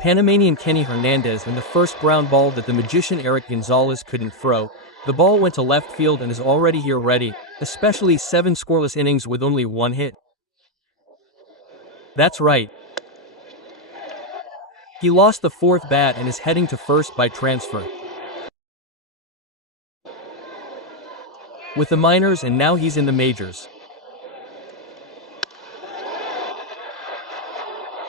Panamanian Kenny Hernandez and the first ground ball that the magician Eric Gonzalez couldn't throw. The ball went to left field and is already here ready, especially 7 scoreless innings with only 1 hit. That's right. He lost the 4th bat and is heading to first by transfer. With the minors, and now he's in the majors.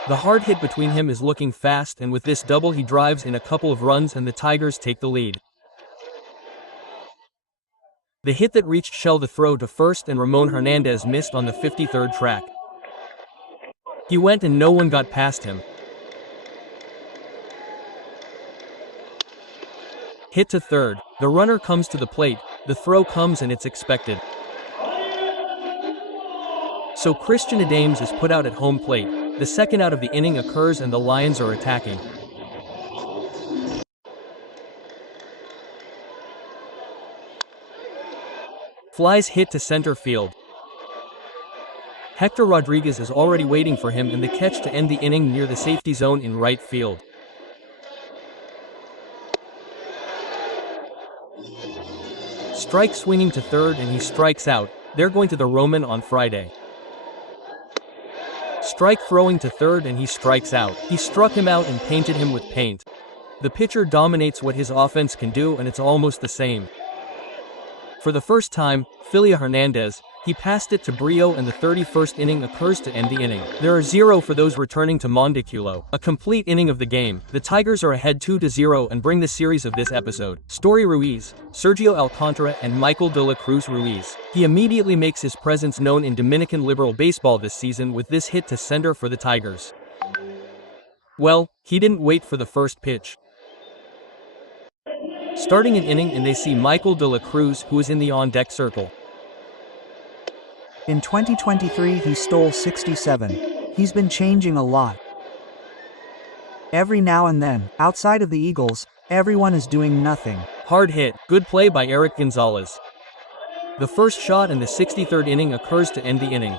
The hard hit between him is looking fast, and with this double he drives in a couple of runs and the Tigers take the lead. The hit that reached Shell the throw to first, and Ramon Hernandez missed on the 53rd track. He went and no one got past him. Hit to third. The runner comes to the plate. The throw comes and it's expected. So Christian Adames is put out at home plate. The second out of the inning occurs and the Lions are attacking. Flies hit to center field. Hector Rodriguez is already waiting for him, and the catch to end the inning near the safety zone in right field. Strike swinging to third and he strikes out. They're going to the Roman on Friday. Strike throwing to third and he strikes out. He struck him out and painted him with paint. The pitcher dominates what his offense can do, and it's almost the same. For the first time, Filia Hernandez, he passed it to Brio, and the 31st inning occurs to end the inning. There are 0 for those returning to Monteculo. A complete inning of the game. The Tigers are ahead 2-0 and bring the series of this episode. Story Ruiz, Sergio Alcantara, and Michael de la Cruz Ruiz. He immediately makes his presence known in Dominican Liberal baseball this season with this hit to center for the Tigers. Well, he didn't wait for the first pitch. Starting an inning, and they see Michael de la Cruz, who is in the on-deck circle. In 2023 he stole 67. He's been changing a lot. Every now and then, outside of the Eagles, everyone is doing nothing. Hard hit. Good play by Eric Gonzalez. The first shot in the 63rd inning occurs to end the inning.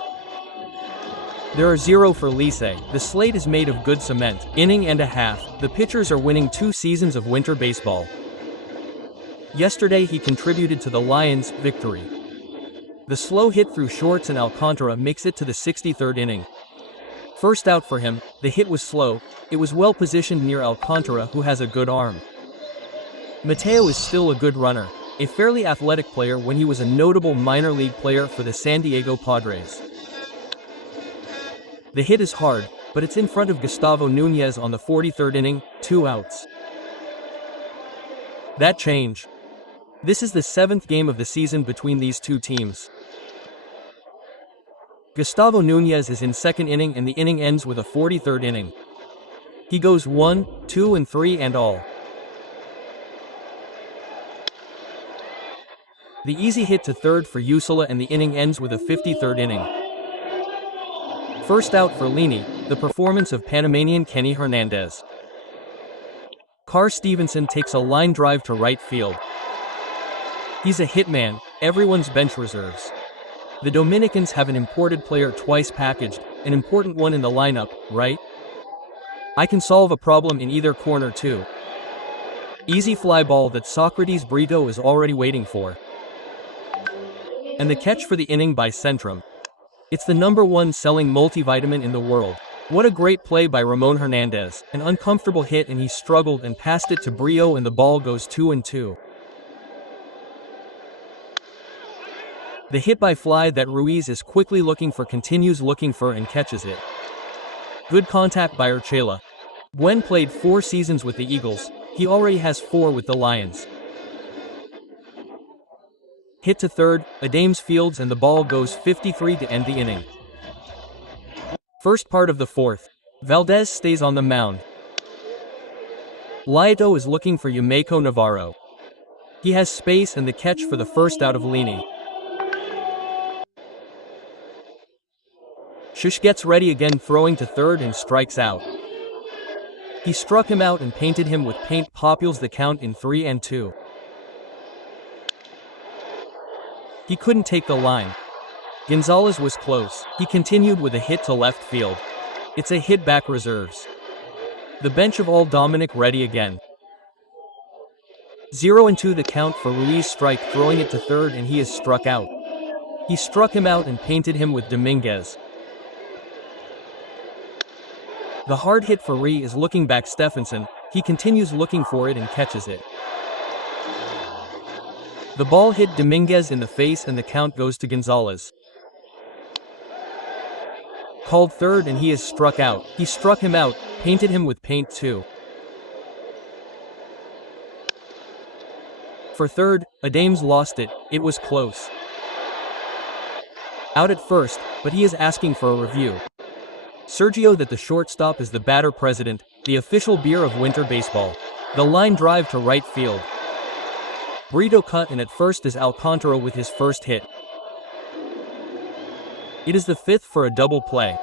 There are 0 for Licey. The slate is made of good cement. Inning and a half. The pitchers are winning 2 seasons of winter baseball. Yesterday he contributed to the Lions' victory. The slow hit through shorts and Alcantara makes it to the 63rd inning. First out for him. The hit was slow. It was well positioned near Alcantara, who has a good arm. Mateo is still a good runner, a fairly athletic player when he was a notable minor league player for the San Diego Padres. The hit is hard, but it's in front of Gustavo Nunez on the 43rd inning, 2 outs. That change. This is the 7th game of the season between these two teams. Gustavo Nunez is in second inning, and the inning ends with a 43rd inning. He goes 1, 2 and 3 and all. The easy hit to third for Usula, and the inning ends with a 53rd inning. First out for Lenny, the performance of Panamanian Kenny Hernandez. Carr Stevenson takes a line drive to right field. He's a hitman, everyone's bench reserves. The Dominicans have an imported player twice packaged, an important one in the lineup, right? I can solve a problem in either corner too. Easy fly ball that Socrates Brito is already waiting for. And the catch for the inning by Centrum. It's the #1 selling multivitamin in the world. What a great play by Ramon Hernandez. An uncomfortable hit, and he struggled and passed it to Brio, and the ball goes 2-2. The hit by fly that Ruiz is quickly looking for continues looking for and catches it. Good contact by Urchela. Gwen played 4 seasons with the Eagles. He already has 4 with the Lions. Hit to third, Adames fields, and the ball goes 53 to end the inning. First part of the 4th. Valdez stays on the mound. Lieto is looking for Yumeko Navarro. He has space and the catch for the first out of Lenny. Shush gets ready again, throwing to third, and strikes out. He struck him out and painted him with paint. Popules the count in 3-2. He couldn't take the line. Gonzalez was close. He continued with a hit to left field. It's a hit back reserves. The bench of all Dominic ready again. 0-2 the count for Ruiz strike, throwing it to third, and he is struck out. He struck him out and painted him with Dominguez. The hard hit for Ree is looking back Stephenson. He continues looking for it and catches it. The ball hit Dominguez in the face and the count goes to Gonzalez. Called third and he is struck out. He struck him out, painted him with paint too. For third, Adams lost it. It was close. Out at first, but he is asking for a review. Sergio that the shortstop is the batter president, the official beer of winter baseball. The line drive to right field. Brito cut, and at first is Alcantara with his first hit. It is the fifth for a double play.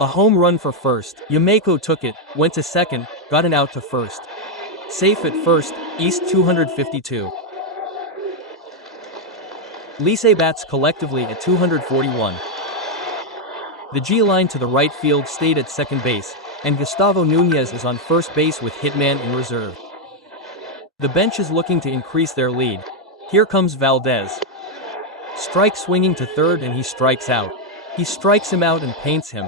A home run for first. Yameko took it, went to second, got an out to first. Safe at first, East 252. Licey bats collectively at 241. The G line to the right field stayed at second base, and Gustavo Nunez is on first base with Hitman in reserve. The bench is looking to increase their lead. Here comes Valdez. Strike swinging to third and he strikes out. He strikes him out and paints him.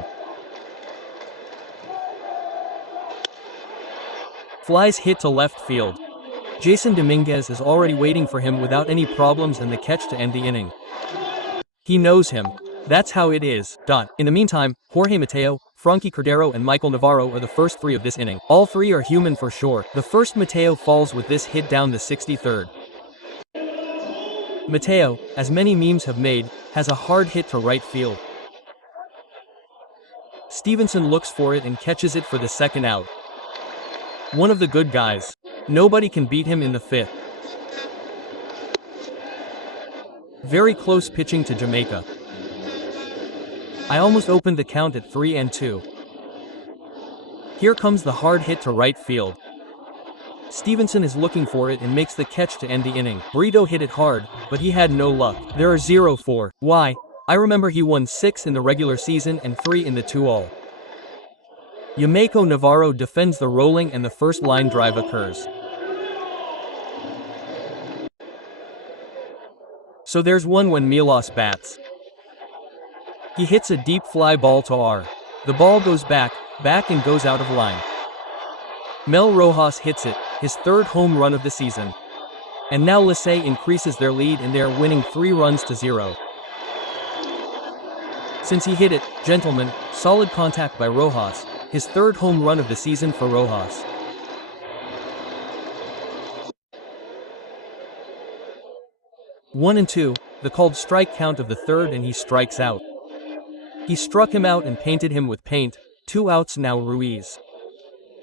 Flies hit to left field. Jason Dominguez is already waiting for him without any problems and the catch to end the inning. He knows him. That's how it is. In the meantime, Jorge Mateo, Frankie Cordero and Michael Navarro are the first three of this inning. All three are human for sure. The first Mateo falls with this hit down the 63rd. Mateo, as many memes have made, has a hard hit to right field. Stevenson looks for it and catches it for the second out. One of the good guys. Nobody can beat him in the fifth. Very close pitching to Jamaica. I almost opened the count at 3-2. Here comes the hard hit to right field. Stevenson is looking for it and makes the catch to end the inning. Brito hit it hard, but he had no luck. There are 0-4. Why? I remember he won 6 in the regular season and 3 in the 2-all. Yameko Navarro defends the rolling and the first line drive occurs. So there's one when Milos bats. He hits a deep fly ball to R. The ball goes back and goes out of line. Mel Rojas hits it, his third home run of the season. And now Licey increases their lead and they are winning 3-0. Since he hit it, gentlemen, solid contact by Rojas, his third home run of the season for Rojas. One and two, the called strike count of the third and he strikes out. He struck him out and painted him with paint. 2 outs now Ruiz.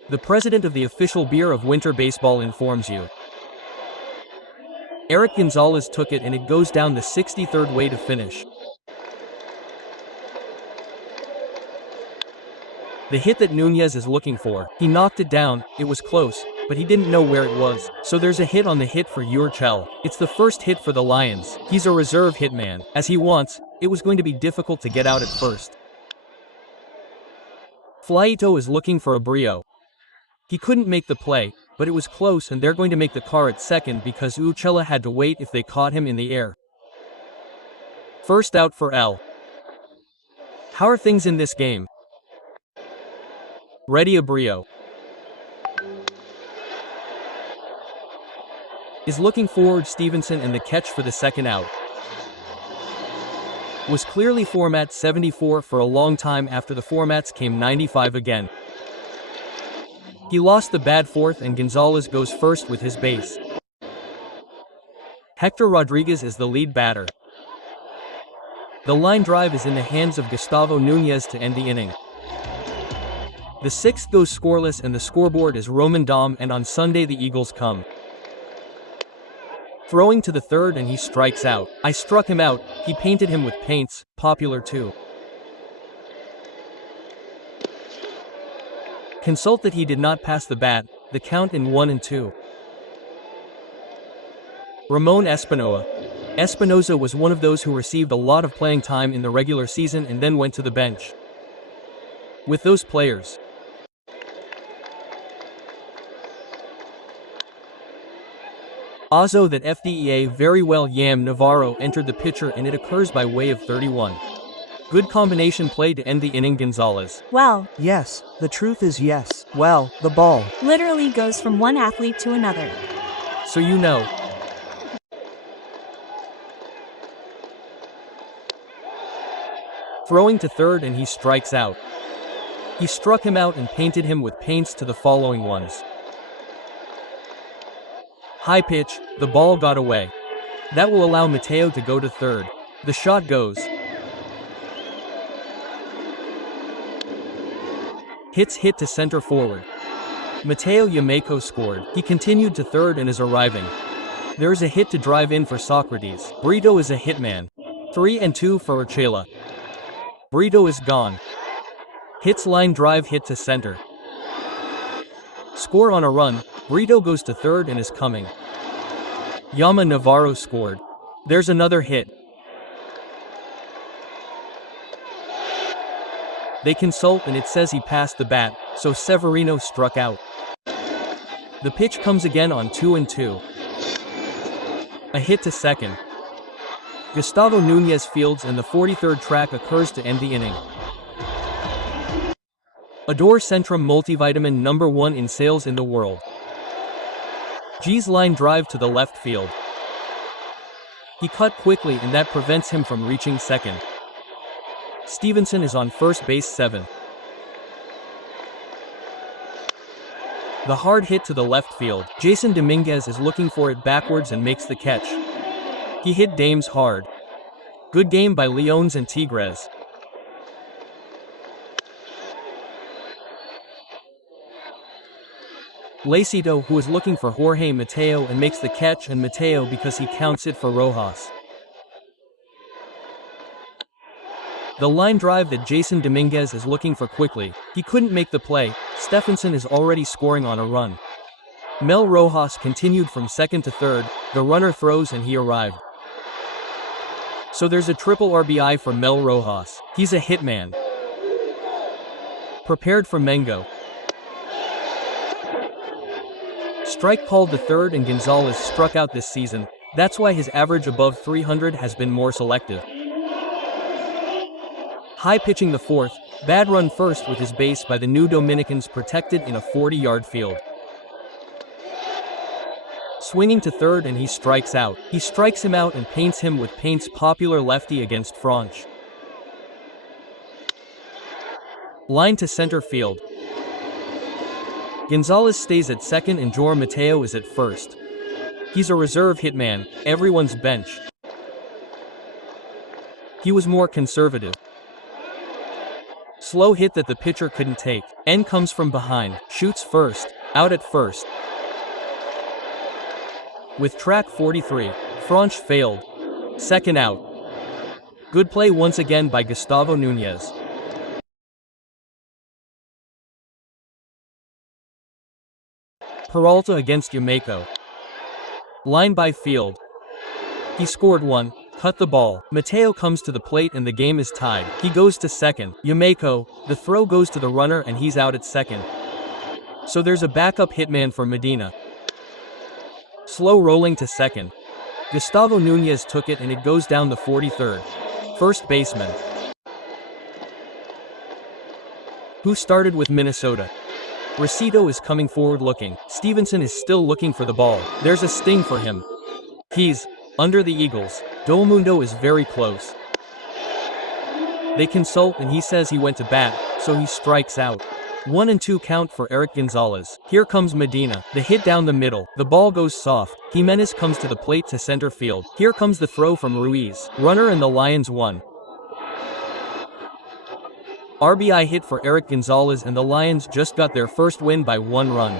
The president of the official beer of winter baseball informs you. Eric Gonzalez took it and it goes down the 63rd way to finish. The hit that Nunez is looking for. He knocked it down, it was close, but he didn't know where it was. So there's a hit on the hit for Urchel. It's the first hit for the Lions. He's a reserve hitman. As he wants, it was going to be difficult to get out at first. Flaito is looking for a Brio. He couldn't make the play, but it was close and they're going to make the car at second because Uchela had to wait if they caught him in the air. First out for L. How are things in this game? Ready Abrio. Is looking forward Stevenson and the catch for the second out. Was clearly format 74 for a long time after the formats came 95 again. He lost the bad fourth and Gonzalez goes first with his base. Hector Rodriguez is the lead batter. The line drive is in the hands of Gustavo Nunez to end the inning. The sixth goes scoreless and the scoreboard is Roman Dom, and on Sunday the Eagles come. Throwing to the third and he strikes out. I struck him out, he painted him with paints, popular too. Consult that he did not pass the bat, the count in 1-2. Ramon Espinoza was one of those who received a lot of playing time in the regular season and then went to the bench. with those players. Also that FDEA very well Yam Navarro entered the picture and it occurs by way of 31. Good combination play to end the inning Gonzalez. Well, Yes, the truth is yes. Well, the ball. literally goes from one athlete to another. So you know. Throwing to third and he strikes out. He struck him out and painted him with paints to the following ones. High pitch, the ball got away. That will allow Mateo to go to third. The shot goes. Hit to center forward. Mateo Yameko scored. He continued to third and is arriving. There is a hit to drive in for Socrates. Brito is a hitman. 3-2 for Urchela. Brito is gone. Hits line drive hit to center. Score on a run. Brito goes to third and is coming. Yama Navarro scored. There's another hit. They consult and it says he passed the bat, so Severino struck out. The pitch comes again on 2-2. A hit to second. Gustavo Nunez fields and the 43rd track occurs to end the inning. Adore Centrum multivitamin #1 in sales in the world. G's line drive to the left field. He cut quickly and that prevents him from reaching second. Stevenson is on first base 7. The hard hit to the left field. Jason Dominguez is looking for it backwards and makes the catch. He hit Dames hard. Good game by Leones and Tigres. Licey, who is looking for Jorge Mateo and makes the catch, and Mateo because he counts it for Rojas. The line drive that Jason Dominguez is looking for quickly. He couldn't make the play. Stephenson is already scoring on a run. Mel Rojas continued from second to third. The runner throws and he arrived. So there's a triple RBI for Mel Rojas. He's a hitman. Prepared for Mengo. Strike called the third and Gonzalez struck out this season. That's why his average above 300 has been more selective. High pitching the fourth, bad run first with his base by the New Dominicans protected in a 40-yard field. Swinging to third and he strikes out. He strikes him out and paints him with paints popular lefty against Franch. Line to center field. Gonzalez stays at second and Jor Mateo is at first. He's a reserve hitman, everyone's bench. He was more conservative. Slow hit that the pitcher couldn't take. N comes from behind, shoots first, out at first. With track 43, Franch failed. Second out. Good play once again by Gustavo Nunez. Peralta against Yameko. Line by field. He scored one, cut the ball. Mateo comes to the plate and the game is tied. He goes to second. Yameko, the throw goes to the runner and he's out at second. So there's a backup hitman for Medina. Slow rolling to second. Gustavo Nunez took it and it goes down the 43rd. First baseman. Who started with Minnesota? Rosito is coming forward looking. Stevenson is still looking for the ball. There's a sting for him. He's under the Eagles. Dolmundo is very close. They consult and he says he went to bat, so he strikes out. 1-2 count for Eric Gonzalez. Here comes Medina. The hit down the middle. The ball goes soft. Jimenez comes to the plate to center field. Here comes the throw from Ruiz. Runner and the Lions won. RBI hit for Eric Gonzalez and the Lions just got their first win by 1 run.